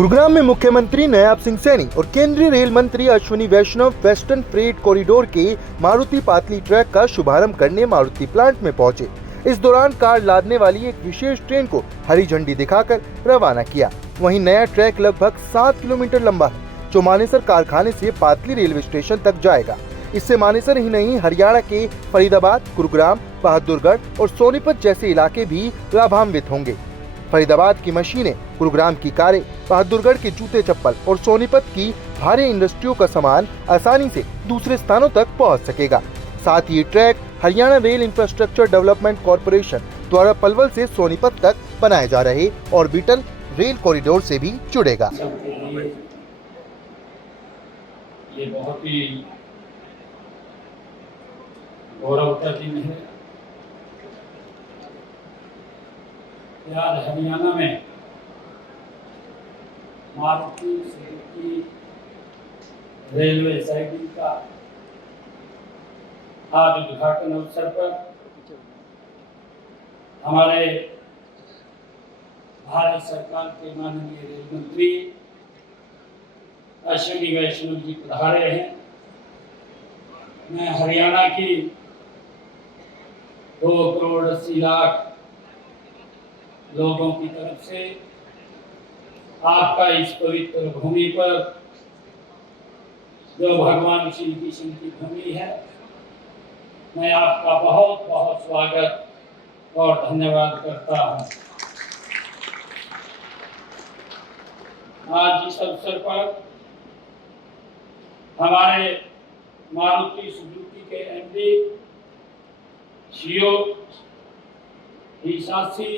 गुरुग्राम में मुख्यमंत्री नयाब सिंह सैनी और केंद्रीय रेल मंत्री अश्विनी वैष्णव वेस्टर्न फ्रेट कॉरिडोर के मारुति पातली ट्रैक का शुभारंभ करने मारुति प्लांट में पहुंचे। इस दौरान कार लादने वाली एक विशेष ट्रेन को हरी झंडी दिखाकर रवाना किया। वहीं नया ट्रैक लगभग 7 किलोमीटर लंबा है, जो मानेसर कारखाने से पातली रेलवे स्टेशन तक जाएगा। इससे मानेसर ही नहीं, हरियाणा के फरीदाबाद, गुरुग्राम, बहादुरगढ़ और सोनीपत जैसे इलाके भी लाभान्वित होंगे। फरीदाबाद की मशीनें, गुरुग्राम की कारें, बहादुरगढ़ के जूते चप्पल और सोनीपत की भारी इंडस्ट्रियों का सामान आसानी से दूसरे स्थानों तक पहुंच सकेगा। साथ ही ये track Haryana rail infrastructure development corporation द्वारा पलवल से सोनीपत तक बनाए जा रहे ऑर्बिटल रेल कॉरिडोर से भी जुड़ेगा। ये बहुत ही गौरव का दिन है। आज हरियाणा में मारुति सुजुकी रेलवे साइडिंग का आज उद्घाटन अवसर पर हमारे भारत सरकार के माननीय रेल मंत्री अश्विनी वैष्णव जी पधारे हैं। मैं हरियाणा की 2 करोड़ 80 लाख लोगों की तरफ से आपका इस पवित्र भूमि पर, जो भगवान श्री कृष्ण की भूमि है, मैं आपका बहुत बहुत स्वागत और धन्यवाद करता हूं। आज इस अवसर पर हमारे मारुति सुजुकी के एमडी सीईओ हिसाशी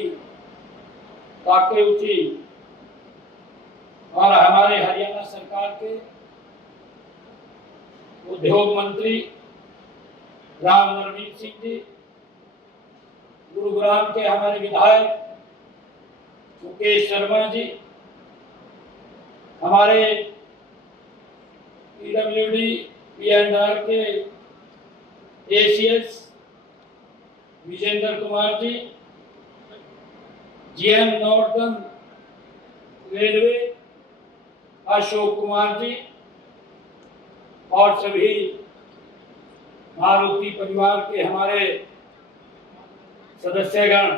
ताकेउची और हमारे हरियाणा सरकार के उद्योग मंत्री राम नरवीर सिंह जी, गुरुग्राम के हमारे विधायक मुकेश शर्मा जी, हमारे पीडब्ल्यूडी पीएनआर के ACS Vijendra Kumar ji, GM northern railway Ashok Kumar ji और सभी मारुति परिवार के हमारे सदस्यगण,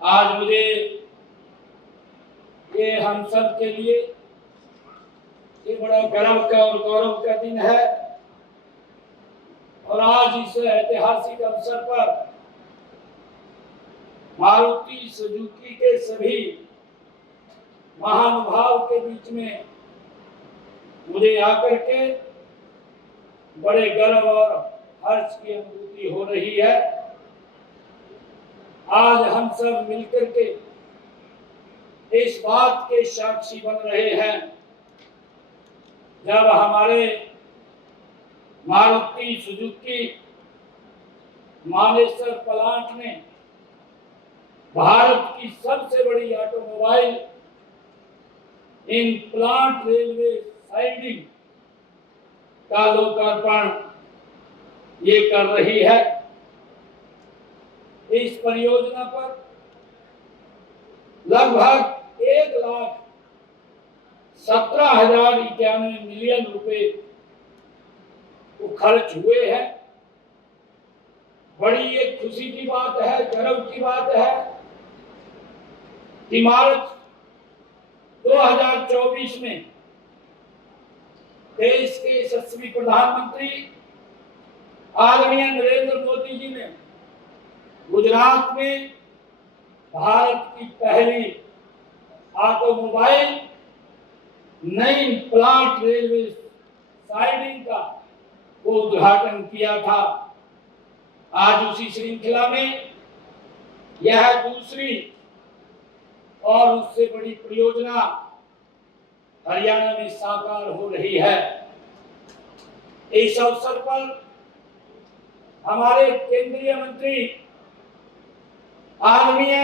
आज मुझे ये हम सब के लिए ये बड़ा गर्व का और गौरव का दिन है। और आज इस ऐतिहासिक अवसर पर मारुति सुजुकी के सभी महानुभाव के बीच में मुझे आकर के बड़े गर्व और हर्ष की अनुभूति हो रही है। आज हम सब मिलकर के इस बात के साक्षी बन रहे हैं, जब हमारे मारुति सुजुकी मानेसर प्लांट ने भारत की सबसे बड़ी automobile in plant railway siding का लोकार्पण ये कर रही है। इस परियोजना पर लगभग 1,17,091 मिलियन रुपए खर्च हुए हैं। बड़ी एक खुशी की बात है, गर्व की बात है कि मार्च 2024 में देश के यशस्वी प्रधानमंत्री आदरणीय नरेंद्र मोदी जी ने गुजरात में भारत की पहली ऑटोमोबाइल नई प्लांट रेलवे साइडिंग का वो उद्घाटन किया था। आज उसी श्रृंखला में यह दूसरी और उससे बड़ी परियोजना हरियाणा में साकार हो रही है। इस अवसर पर हमारे केंद्रीय मंत्री आदरणीय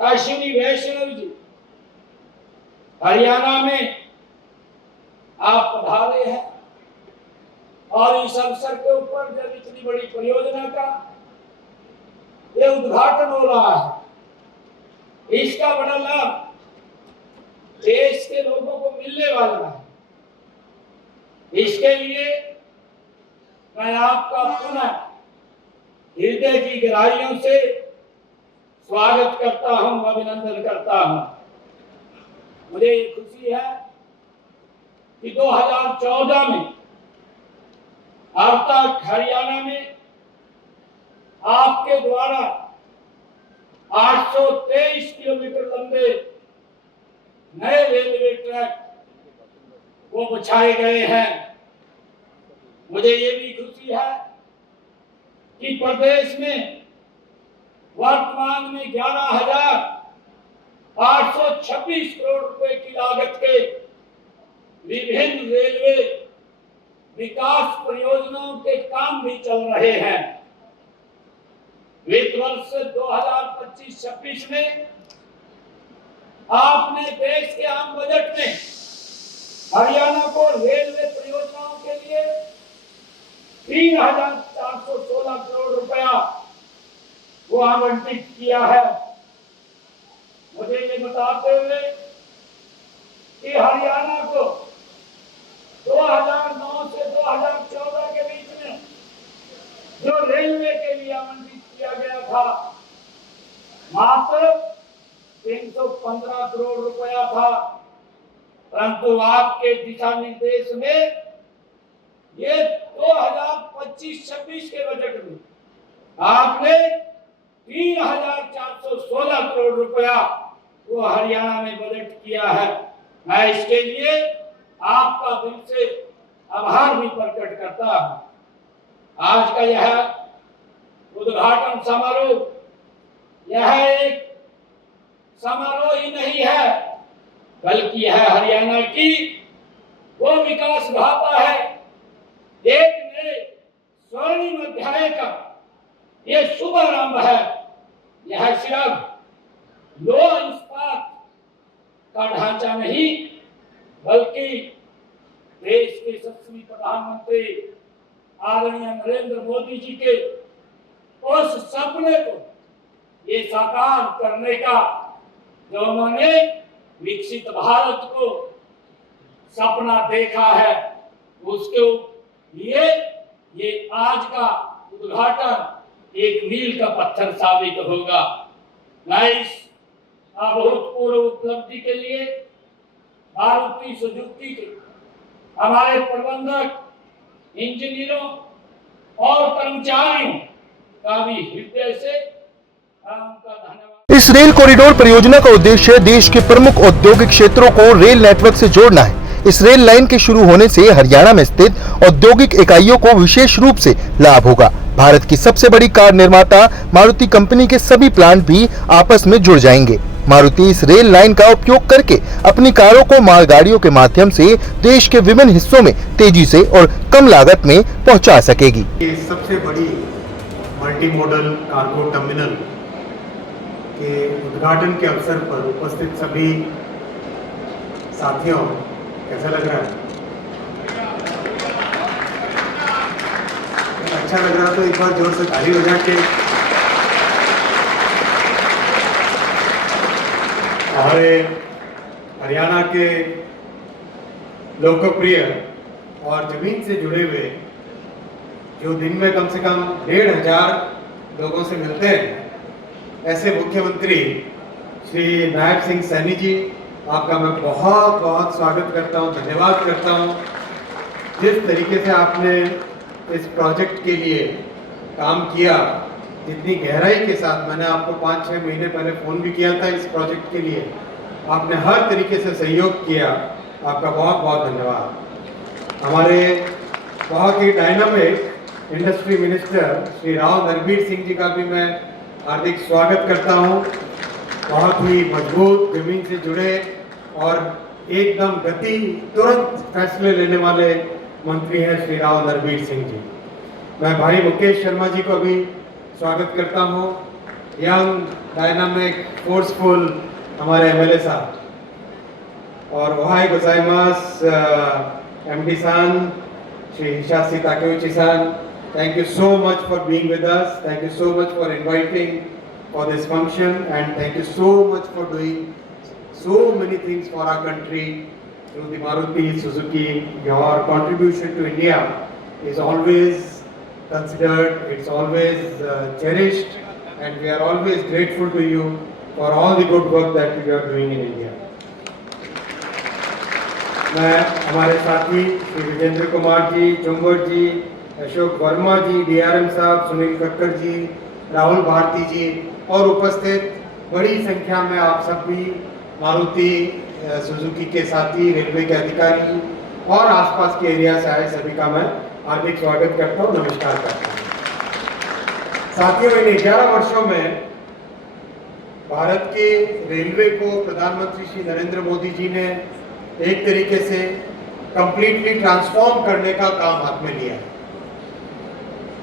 अश्विनी वैष्णव जी हरियाणा में आप पधारे हैं और इस अवसर के ऊपर जब इतनी बड़ी परियोजना का ये उद्घाटन हो रहा है, इसका बड़ा लाभ के लोगों को मिलने वाला है। इसके लिए मैं आपका पुनः हृदय की गहराइयों से स्वागत करता हूं, अभिनंदन करता हूं। मुझे ये खुशी है कि 2014 में अब तक हरियाणा में आपके द्वारा 823 किलोमीटर लंबे नए रेलवे ट्रैक वो बिछाए गए हैं। मुझे ये भी खुशी है कि प्रदेश में वर्तमान में 11,826 करोड़ रुपए की लागत के विभिन्न रेलवे विकास परियोजनाओं के काम भी चल रहे हैं। वित्त वर्ष 2025-26 में आपने देश के आम बजट में हरियाणा को रेलवे परियोजनाओं के लिए 3,416 करोड़ रुपया वो आवंटित किया है। मुझे ये बताते हुए कि हरियाणा को 2009 से 2014 के बीच में जो रेलवे के लिए आवंटित किया गया था मात्र 315 करोड़ रुपया था, परंतु आपके दिशा निर्देश में ये 2025-26 के बजट में आपने 3,416 करोड़ रुपया वो हरियाणा में बजट किया है। मैं इसके लिए आपका दिल से आभार भी प्रकट करता हूं। आज का यह उद्घाटन समारोह यह एक समारोह ही नहीं है, बल्कि यह हरियाणा की वो विकास गाथा है। एक नए स्वर्णिम अध्याय का ये शुभारंभ है। यह सिर्फ लोह इस्पात का ढांचा नहीं, बल्कि देश के यशस्वी प्रधानमंत्री आदरणीय नरेंद्र मोदी जी के उस सपने को ये साकार करने का जो उन्होंने विकसित भारत को सपना देखा है, उसके लिए ये आज का उद्घाटन एक मील का पत्थर साबित होगा। मैं इस अभूतपूर्व उपलब्धि के लिए मारुति सुजुकी के हमारे प्रबंधक, इंजीनियरों और कर्मचारियों का भी हृदय से उनका धन्यवाद। इस रेल कॉरिडोर परियोजना का उद्देश्य देश के प्रमुख औद्योगिक क्षेत्रों को रेल नेटवर्क से जोड़ना है। इस रेल लाइन के शुरू होने से हरियाणा में स्थित औद्योगिक इकाइयों को विशेष रूप से लाभ होगा। भारत की सबसे बड़ी कार निर्माता मारुति कंपनी के सभी प्लांट भी आपस में जुड़ जाएंगे। मारुति इस रेल लाइन का उपयोग करके अपनी कारों को मालगाड़ियों के माध्यम से देश के विभिन्न हिस्सों में तेजी से और कम लागत में पहुंचा सकेगी। ये सबसे बड़ी मल्टी मॉडल कार्गो टर्मिनल के उद्घाटन के अवसर पर उपस्थित सभी साथियों, कैसा लग रहा है? अच्छा लग रहा तो एक बार जोर से ताली बजा के हमारे हरियाणा के लोकप्रिय और जमीन से जुड़े हुए जो दिन में कम से कम 1,500 लोगों से मिलते हैं, ऐसे मुख्यमंत्री श्री नायब सिंह सैनी जी, आपका मैं बहुत बहुत स्वागत करता हूं, धन्यवाद करता हूं। जिस तरीके से आपने इस प्रोजेक्ट के लिए काम किया, जितनी गहराई के साथ, मैंने आपको 5-6 महीने पहले फ़ोन भी किया था इस प्रोजेक्ट के लिए, आपने हर तरीके से सहयोग किया, आपका बहुत बहुत धन्यवाद। हमारे बहुत ही dynamic industry minister Shri Rao Narbir Singh ji का भी मैं हार्दिक स्वागत करता हूं। बहुत ही मजबूत, जमीन से जुड़े और एकदम गति तुरंत फैसले लेने वाले मंत्री हैं श्री राव नरबीर सिंह जी। मैं भाई मुकेश शर्मा जी को भी स्वागत करता हूं, यंग डायनामिक फोर्सफुल हमारे एमएलए साहब। और ओहाई गोजाइमास एमडी सान श्री हिशासी ताकेउची सान, thank you so much for being with us, thank you so much for inviting for this function, and thank you so much for doing so many things for our country through the Maruti Suzuki. Your contribution to India is always considered, it's always cherished, and we are always grateful to you for all the good work that you are doing in India. मैं हमारे साथी श्री विजेंद्र कुमार जी, चुंबर जी, अशोक वर्मा जी, DRM साहब, सुनील कक्कर जी, राहुल भारती जी और उपस्थित बड़ी संख्या में आप सब भी मारुति सुजुकी के साथी, रेलवे के अधिकारी और आसपास के एरिया से आए सभी का मैं हार्दिक स्वागत करता हूँ, नमस्कार करता हूँ। साथियों, इन 11 वर्षों में भारत के रेलवे को प्रधानमंत्री श्री नरेंद्र मोदी जी ने एक तरीके से कंप्लीटली ट्रांसफॉर्म करने का काम हाथ में लिया है।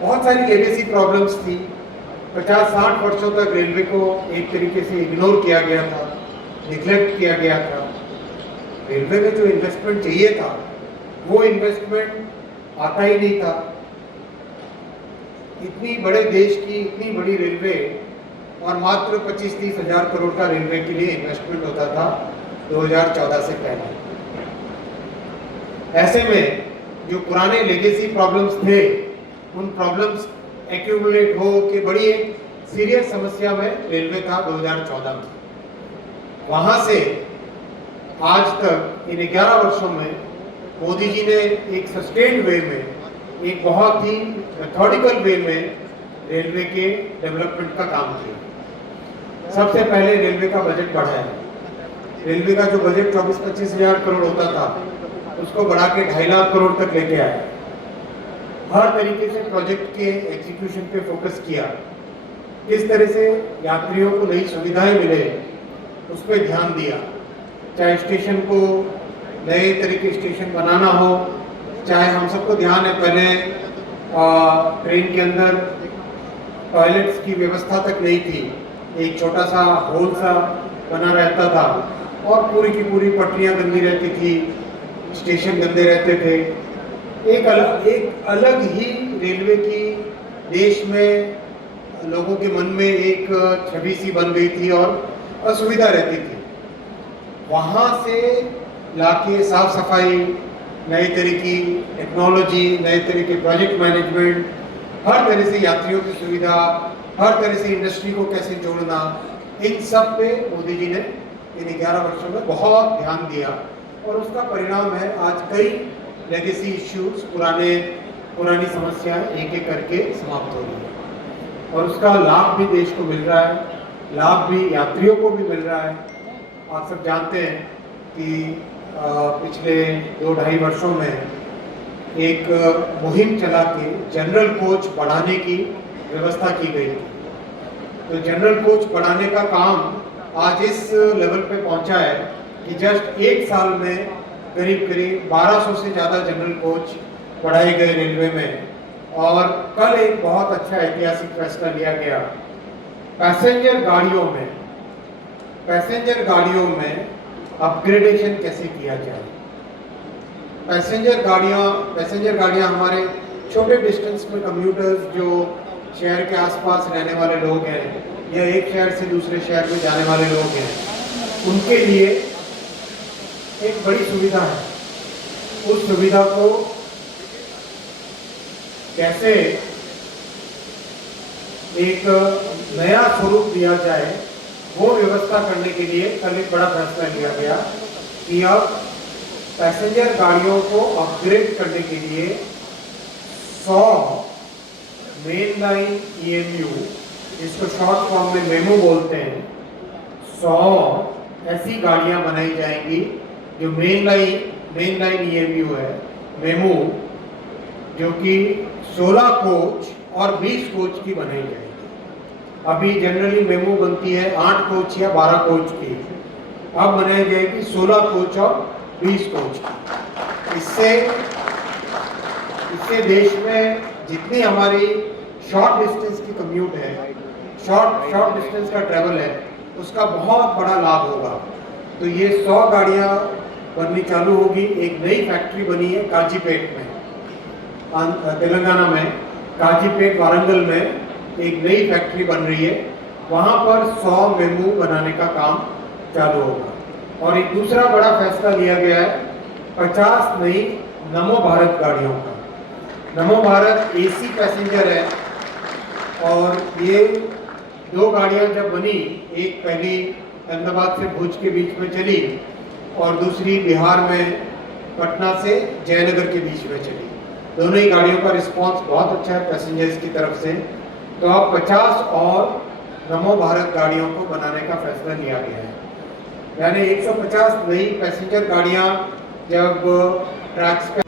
बहुत सारी लेगेसी प्रॉब्लम्स थी। 50-60 वर्षों तक रेलवे को एक तरीके से इग्नोर किया गया था, निग्लेक्ट किया गया था। रेलवे में जो इन्वेस्टमेंट चाहिए था वो इन्वेस्टमेंट आता ही नहीं था। इतनी बड़े देश की इतनी बड़ी रेलवे और मात्र 25-30 हजार करोड़ का रेलवे के लिए इन्वेस्टमेंट होता था 2014 से पहले। ऐसे में जो पुराने लेगेसी प्रॉब्लम्स थे, उन प्रॉब्लम्स एक्यूमुलेट हो के बड़ी एक सीरियस समस्या में रेलवे था 2014 में। वहां से आज तक इन 11 वर्षों में मोदी जी ने एक सस्टेन्ड वे में, एक बहुत ही मेथोडिकल वे में रेलवे के डेवलपमेंट का काम किया। सबसे पहले रेलवे का बजट बढ़ाया। रेलवे का जो बजट 24-25 हजार करोड़ होता था उसको बढ़ा के 2.5 लाख करोड़ तक लेके आए। हर तरीके से प्रोजेक्ट के एग्जीक्यूशन पे फोकस किया। किस तरह से यात्रियों को नई सुविधाएं मिले उस पर ध्यान दिया। चाहे स्टेशन को नए तरीके स्टेशन बनाना हो, चाहे हम सबको ध्यान है पहले ट्रेन के अंदर टॉयलेट्स की व्यवस्था तक नहीं थी। एक छोटा सा होल सा बना रहता था और पूरी की पूरी पटरियां गंदी रहती थी, स्टेशन गंदे रहते थे। एक अलग ही रेलवे की देश में लोगों के मन में एक छवि सी बन गई थी और असुविधा रहती थी। वहाँ से लाके साफ सफाई, नए तरह की टेक्नोलॉजी, नए तरह के प्रोजेक्ट मैनेजमेंट, हर तरह से यात्रियों की सुविधा, हर तरह से इंडस्ट्री को कैसे जोड़ना, इन सब पे मोदी जी ने इन 11 वर्षों में बहुत ध्यान दिया और उसका परिणाम है आज कई लेगेसी इश्यूज, पुरानी समस्याएं एक एक करके समाप्त हो रही है और उसका लाभ भी देश को मिल रहा है, लाभ भी यात्रियों को भी मिल रहा है। आप सब जानते हैं कि पिछले 2-2.5 वर्षों में एक मुहिम चला के जनरल कोच बढ़ाने की व्यवस्था की गई थी। तो जनरल कोच बढ़ाने का काम आज इस लेवल पे पहुंचा है कि जस्ट 1 साल में करीब 1200 से ज़्यादा जनरल कोच बढ़ाए गए रेलवे में। और कल एक बहुत अच्छा ऐतिहासिक फैसला लिया गया। पैसेंजर गाड़ियों में अपग्रेडेशन कैसे किया जाए। पैसेंजर गाड़ियाँ हमारे छोटे डिस्टेंस में कम्यूटर्स जो शहर के आसपास रहने वाले लोग हैं या एक शहर से दूसरे शहर में जाने वाले लोग हैं, उनके लिए एक बड़ी सुविधा है। उस सुविधा को कैसे एक नया स्वरूप दिया जाए, वो व्यवस्था करने के लिए कल एक बड़ा फैसला लिया गया कि अब पैसेंजर गाड़ियों को अपग्रेड करने के लिए 100 मेन लाइन EMU, जिसको शॉर्ट फॉर्म में मेमो बोलते हैं, 100 ऐसी गाड़ियां बनाई जाएंगी जो मेन लाइन EMU है, मेमो, जो कि 16 कोच और 20 कोच की बनाई जाएगी। अभी जनरली मेमो बनती है 8 कोच या 12 कोच की, अब बनाई जाएगी 16 कोच और 20 कोच की। इससे देश में जितनी हमारी शॉर्ट डिस्टेंस की कम्यूट है, शॉर्ट डिस्टेंस का ट्रैवल है, उसका बहुत बड़ा लाभ होगा। तो ये 100 गाड़ियाँ बननी चालू होगी। एक नई फैक्ट्री बनी है काजीपेट में, तेलंगाना में, काजीपेट वारंगल में एक नई फैक्ट्री बन रही है। वहाँ पर 100 मेमू बनाने का काम चालू होगा। और एक दूसरा बड़ा फैसला लिया गया है 50 नई नमो भारत गाड़ियों का। नमो भारत एसी पैसेंजर है और ये 2 गाड़ियां जब बनी, एक पहली अहमदाबाद से भुज के बीच में चली और दूसरी बिहार में पटना से जयनगर के बीच में चली। दोनों ही गाड़ियों का रिस्पांस बहुत अच्छा है पैसेंजर्स की तरफ से। तो अब 50 और नमो भारत गाड़ियों को बनाने का फैसला लिया गया है, यानी 150 नई पैसेंजर गाड़ियां जब ट्रैक्स पे